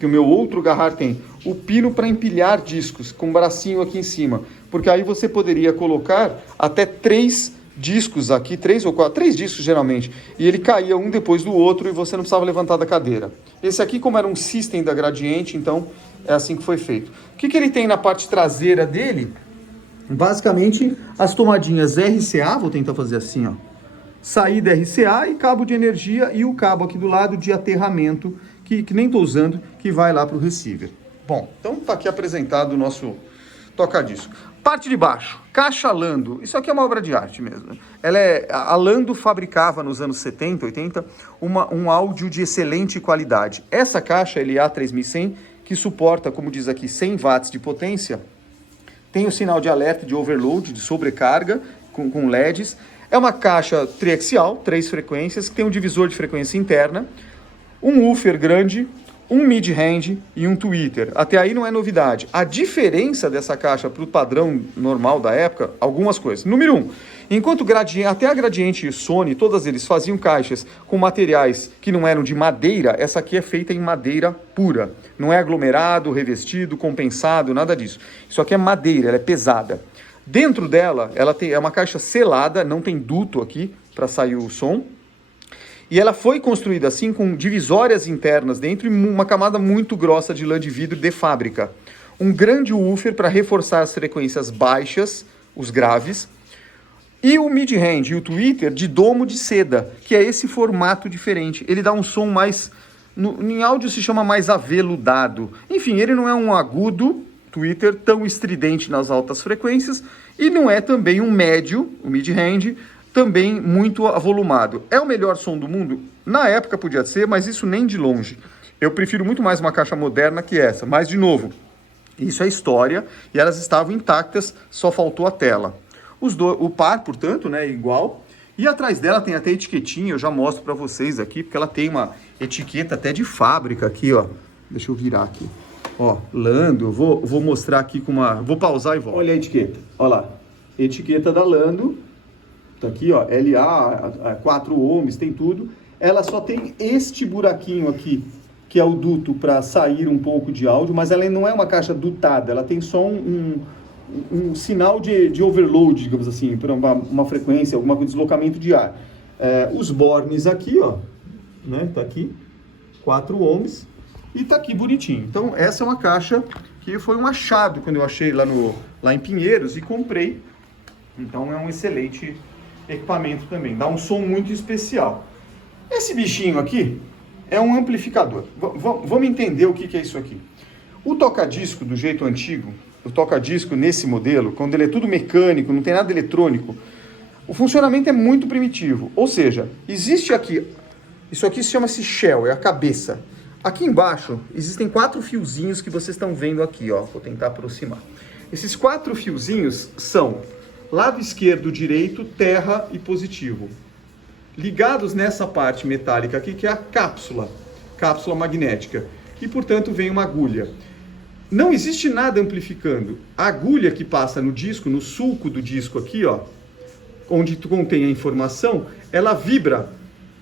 Que o meu outro Garrar tem, o pino para empilhar discos, com um bracinho aqui em cima, porque aí você poderia colocar até 3 discos aqui, 3 ou 4, 3 discos geralmente, e ele caía um depois do outro e você não precisava levantar da cadeira. Esse aqui, como era um System da Gradiente, então é assim que foi feito. O que ele tem na parte traseira dele? Basicamente, as tomadinhas RCA, vou tentar fazer assim, ó, saída RCA e cabo de energia e o cabo aqui do lado de aterramento, que nem estou usando, que vai lá para o receiver. Bom, então está aqui apresentado o nosso toca-disco. Parte de baixo, caixa Lando. Isso aqui é uma obra de arte mesmo. A Lando fabricava nos anos 70, 80, um áudio de excelente qualidade. Essa caixa LA3100, que suporta, como diz aqui, 100 watts de potência, tem o sinal de alerta de overload, de sobrecarga, com LEDs. É uma caixa triaxial, 3 frequências, que tem um divisor de frequência interna, um woofer grande, um mid-range e um tweeter. Até aí não é novidade. A diferença dessa caixa para o padrão normal da época, algumas coisas. Número 1, enquanto até a Gradiente e Sony, todas eles faziam caixas com materiais que não eram de madeira, essa aqui é feita em madeira pura. Não é aglomerado, revestido, compensado, nada disso. Isso aqui é madeira, ela é pesada. Dentro dela, é uma caixa selada, não tem duto aqui para sair o som. E ela foi construída assim, com divisórias internas dentro e uma camada muito grossa de lã de vidro de fábrica. Um grande woofer para reforçar as frequências baixas, os graves. E o mid-range e o tweeter de domo de seda, que é esse formato diferente. Ele dá um som mais... em áudio se chama mais aveludado. Enfim, ele não é um agudo tweeter tão estridente nas altas frequências e não é também um médio, o mid-range, também muito avolumado. É o melhor som do mundo? Na época podia ser, mas isso nem de longe. Eu prefiro muito mais uma caixa moderna que essa, mas de novo, isso é história e elas estavam intactas, só faltou a tela. O par, portanto, né, é igual. E atrás dela tem até etiquetinha, eu já mostro para vocês aqui, porque ela tem uma etiqueta até de fábrica aqui, ó. Deixa eu virar aqui. Ó, Lando, vou mostrar aqui com uma... Vou pausar e volto. Olha a etiqueta, olha lá. Etiqueta da Lando. Tá aqui, ó, LA, 4 ohms, tem tudo. Ela só tem este buraquinho aqui, que é o duto para sair um pouco de áudio, mas ela não é uma caixa dutada, ela tem só um sinal de overload, digamos assim, para uma frequência, algum deslocamento de ar. Os bornes aqui, ó, né, tá aqui, 4 ohms, e tá aqui bonitinho. Então, essa é uma caixa que foi um achado quando eu achei lá em Pinheiros e comprei. Então, é um excelente equipamento também, dá um som muito especial. Esse bichinho aqui é um amplificador. Vamos entender o que é isso aqui. O toca-disco do jeito antigo, o toca-disco nesse modelo, quando ele é tudo mecânico, não tem nada eletrônico, o funcionamento é muito primitivo. Ou seja, existe aqui, isso aqui chama-se shell, é a cabeça. Aqui embaixo existem 4 fiozinhos que vocês estão vendo aqui, ó. Vou tentar aproximar. Esses 4 fiozinhos são lado esquerdo, direito, terra e positivo. Ligados nessa parte metálica aqui, que é a cápsula magnética, e portanto vem uma agulha. Não existe nada amplificando. A agulha que passa no disco, no sulco do disco aqui, ó, onde contém a informação, ela vibra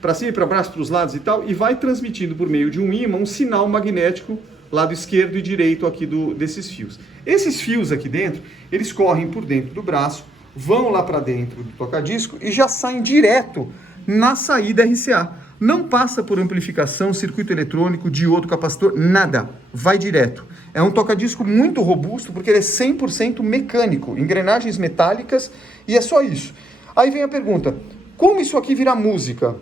para cima e para baixo, para os lados e tal, e vai transmitindo por meio de um ímã um sinal magnético, lado esquerdo e direito aqui desses fios. Esses fios aqui dentro, eles correm por dentro do braço, vão lá para dentro do toca-disco e já saem direto na saída RCA. Não passa por amplificação, circuito eletrônico, diodo, capacitor, nada. Vai direto. É um toca-disco muito robusto porque ele é 100% mecânico, engrenagens metálicas e é só isso. Aí vem a pergunta, como isso aqui vira música?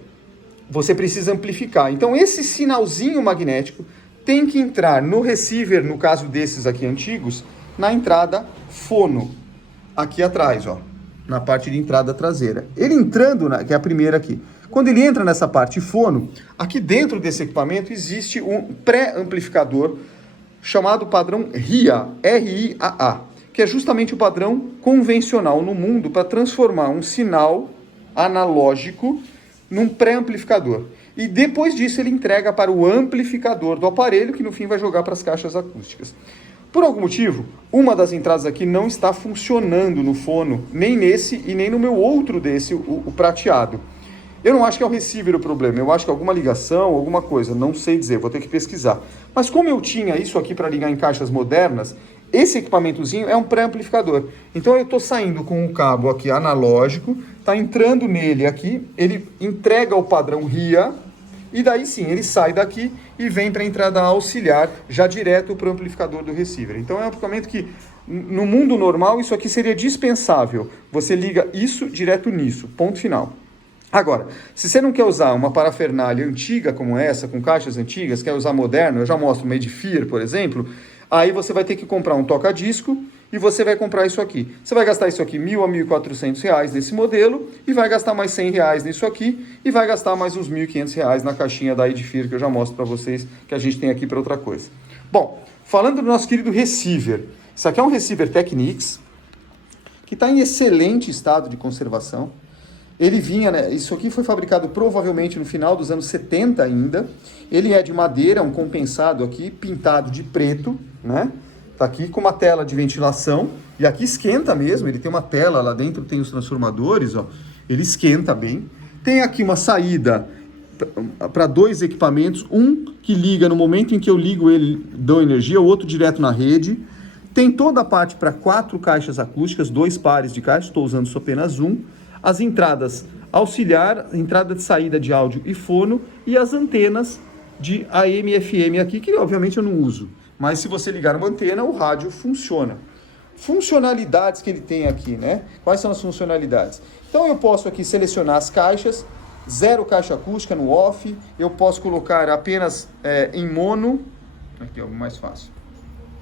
Você precisa amplificar. Então esse sinalzinho magnético tem que entrar no receiver, no caso desses aqui antigos, na entrada fono. Aqui atrás, ó, na parte de entrada traseira. Ele entrando, que é a primeira aqui. Quando ele entra nessa parte fono, aqui dentro desse equipamento existe um pré-amplificador chamado padrão RIA, R-I-A-A, que é justamente o padrão convencional no mundo para transformar um sinal analógico num pré-amplificador. E depois disso ele entrega para o amplificador do aparelho, que no fim vai jogar para as caixas acústicas. Por algum motivo, uma das entradas aqui não está funcionando no fono, nem nesse e nem no meu outro desse, o prateado. Eu não acho que é o receiver o problema, eu acho que é alguma ligação, alguma coisa, não sei dizer, vou ter que pesquisar. Mas como eu tinha isso aqui para ligar em caixas modernas, esse equipamentozinho é um pré-amplificador. Então eu estou saindo com um cabo aqui analógico, está entrando nele aqui, ele entrega o padrão RIA, e daí sim, ele sai daqui e vem para a entrada auxiliar, já direto para o amplificador do receiver. Então é um equipamento que, no mundo normal, isso aqui seria dispensável. Você liga isso direto nisso, ponto final. Agora, se você não quer usar uma parafernália antiga como essa, com caixas antigas, quer usar moderno, eu já mostro uma Edifier, por exemplo, aí você vai ter que comprar um toca-disco e você vai comprar isso aqui. Você vai gastar isso aqui R$1.000 a R$1.400 nesse modelo e vai gastar mais R$100 nisso aqui e vai gastar mais uns R$1.500 na caixinha da Edifier que eu já mostro para vocês que a gente tem aqui para outra coisa. Bom, falando do nosso querido receiver, isso aqui é um receiver Technics que está em excelente estado de conservação. Ele vinha, né, isso aqui foi fabricado provavelmente no final dos anos 70 ainda. Ele é de madeira, um compensado aqui, pintado de preto, né? Tá aqui com uma tela de ventilação, e aqui esquenta mesmo, ele tem uma tela, lá dentro tem os transformadores, ó, ele esquenta bem. Tem aqui uma saída para 2 equipamentos, um que liga no momento em que eu ligo ele, dou energia, o outro direto na rede. Tem toda a parte para 4 caixas acústicas, 2 pares de caixas, estou usando só apenas um. As entradas auxiliar, entrada de saída de áudio e fono, e as antenas de AM e FM aqui, que obviamente eu não uso. Mas se você ligar uma antena, o rádio funciona. Funcionalidades que ele tem aqui, né? Quais são as funcionalidades? Então eu posso aqui selecionar as caixas, 0 caixa acústica no off, eu posso colocar apenas em mono, aqui é o mais fácil.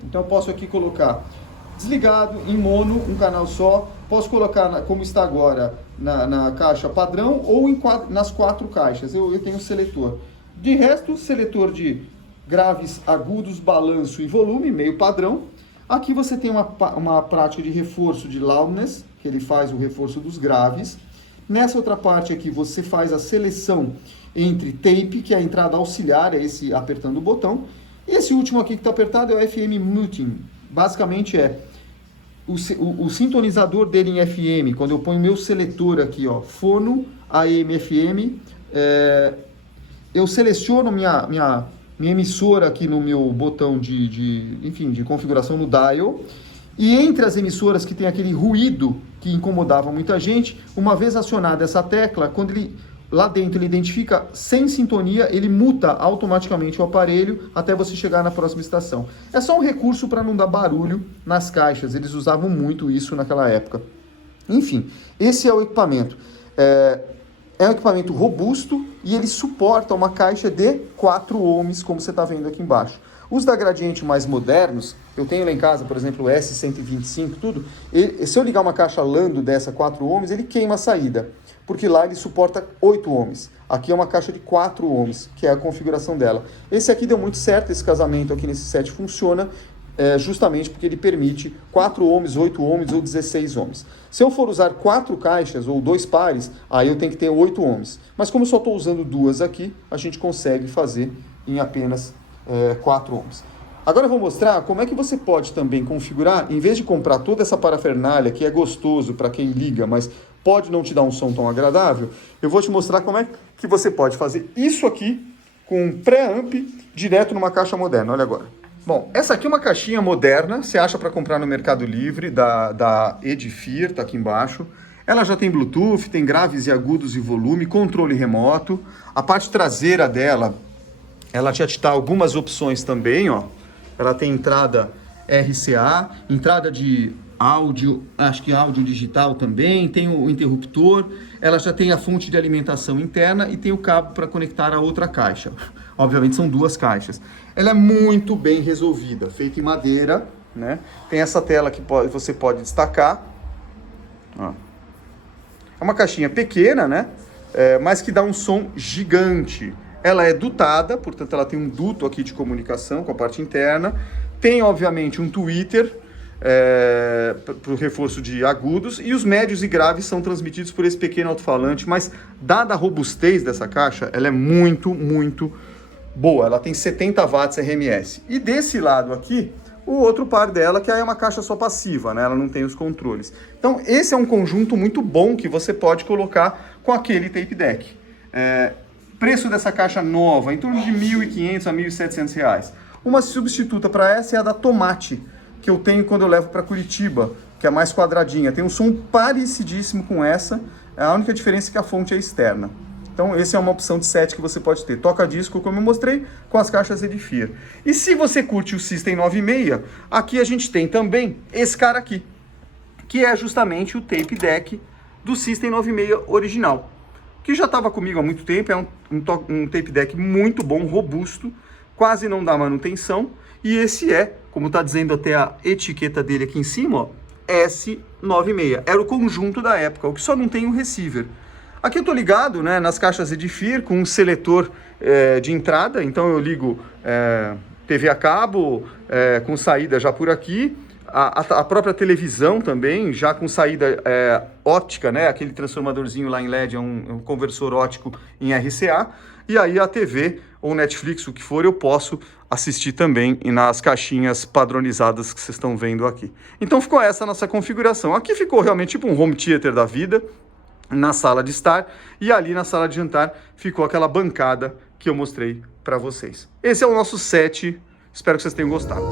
Então eu posso aqui colocar desligado, em mono, um canal só, posso colocar como está agora na caixa padrão ou nas 4 caixas, eu tenho um seletor. De resto, seletor de graves agudos, balanço e volume, meio padrão. Aqui você tem uma prática de reforço de loudness, que ele faz o reforço dos graves. Nessa outra parte aqui você faz a seleção entre tape, que é a entrada auxiliar, é esse apertando o botão. E esse último aqui que está apertado é o FM muting. Basicamente é o sintonizador dele em FM, quando eu ponho meu seletor aqui, ó, fono, AM, FM, eu seleciono minha emissora aqui no meu botão de configuração no dial, e entre as emissoras que tem aquele ruído que incomodava muita gente, uma vez acionada essa tecla, quando ele lá dentro ele identifica sem sintonia, ele muta automaticamente o aparelho até você chegar na próxima estação. É só um recurso para não dar barulho nas caixas, eles usavam muito isso naquela época. Enfim, esse é o equipamento. É um equipamento robusto e ele suporta uma caixa de 4 ohms, como você está vendo aqui embaixo. Os da Gradiente mais modernos, eu tenho lá em casa, por exemplo, o S125, tudo. Se eu ligar uma caixa Lando dessa 4 ohms, ele queima a saída, porque lá ele suporta 8 ohms. Aqui é uma caixa de 4 ohms, que é a configuração dela. Esse aqui deu muito certo, esse casamento aqui nesse set funciona, justamente porque ele permite 4 ohms, 8 ohms ou 16 ohms. Se eu for usar 4 caixas ou 2 pares, aí eu tenho que ter 8 ohms. Mas como eu só estou usando 2 aqui, a gente consegue fazer em apenas 4 ohms. Agora eu vou mostrar como é que você pode também configurar, em vez de comprar toda essa parafernália que é gostoso para quem liga, mas pode não te dar um som tão agradável, eu vou te mostrar como é que você pode fazer isso aqui com um pré-amp direto numa caixa moderna. Olha agora. Bom, essa aqui é uma caixinha moderna, você acha para comprar no Mercado Livre, da Edifier, tá aqui embaixo. Ela já tem Bluetooth, tem graves e agudos e volume, controle remoto. A parte traseira dela, ela já te dá algumas opções também, ó. Ela tem entrada RCA, entrada de áudio, acho que áudio digital também, tem o interruptor, ela já tem a fonte de alimentação interna e tem o cabo para conectar a outra caixa. Obviamente são 2 caixas. Ela é muito bem resolvida, feita em madeira, né? Tem essa tela que você pode destacar. Ó. É uma caixinha pequena, né? Mas que dá um som gigante. Ela é dutada, portanto ela tem um duto aqui de comunicação com a parte interna. Tem, obviamente, um tweeter para o reforço de agudos. E os médios e graves são transmitidos por esse pequeno alto-falante. Mas, dada a robustez dessa caixa, ela é muito, muito boa. Ela tem 70 watts RMS. E desse lado aqui, o outro par dela, que aí é uma caixa só passiva, né? Ela não tem os controles. Então, esse é um conjunto muito bom que você pode colocar com aquele tape deck. Preço dessa caixa nova, em torno de R$ 1.500 a R$ 1.700. Uma substituta para essa é a da Tomate, que eu tenho quando eu levo para Curitiba, que é mais quadradinha. Tem um som parecidíssimo com essa, a única diferença é que a fonte é externa. Então, essa é uma opção de set que você pode ter. Toca-disco, como eu mostrei, com as caixas Edifier. E se você curte o System 9.6, aqui a gente tem também esse cara aqui, que é justamente o tape deck do System 9.6 original, que já estava comigo há muito tempo. É um tape deck muito bom, robusto, quase não dá manutenção. E esse é, como está dizendo até a etiqueta dele aqui em cima, ó, S96. Era o conjunto da época, o que só não tem o receiver. Aqui eu estou ligado, né, nas caixas Edifier com um seletor de entrada, então eu ligo TV a cabo com saída já por aqui, a própria televisão também, já com saída óptica, né, aquele transformadorzinho lá em LED, é um conversor óptico em RCA, e aí a TV ou Netflix, o que for, eu posso assistir também nas caixinhas padronizadas que vocês estão vendo aqui. Então ficou essa nossa configuração. Aqui ficou realmente tipo um home theater da vida, na sala de estar, e ali na sala de jantar ficou aquela bancada que eu mostrei para vocês. Esse é o nosso set, espero que vocês tenham gostado.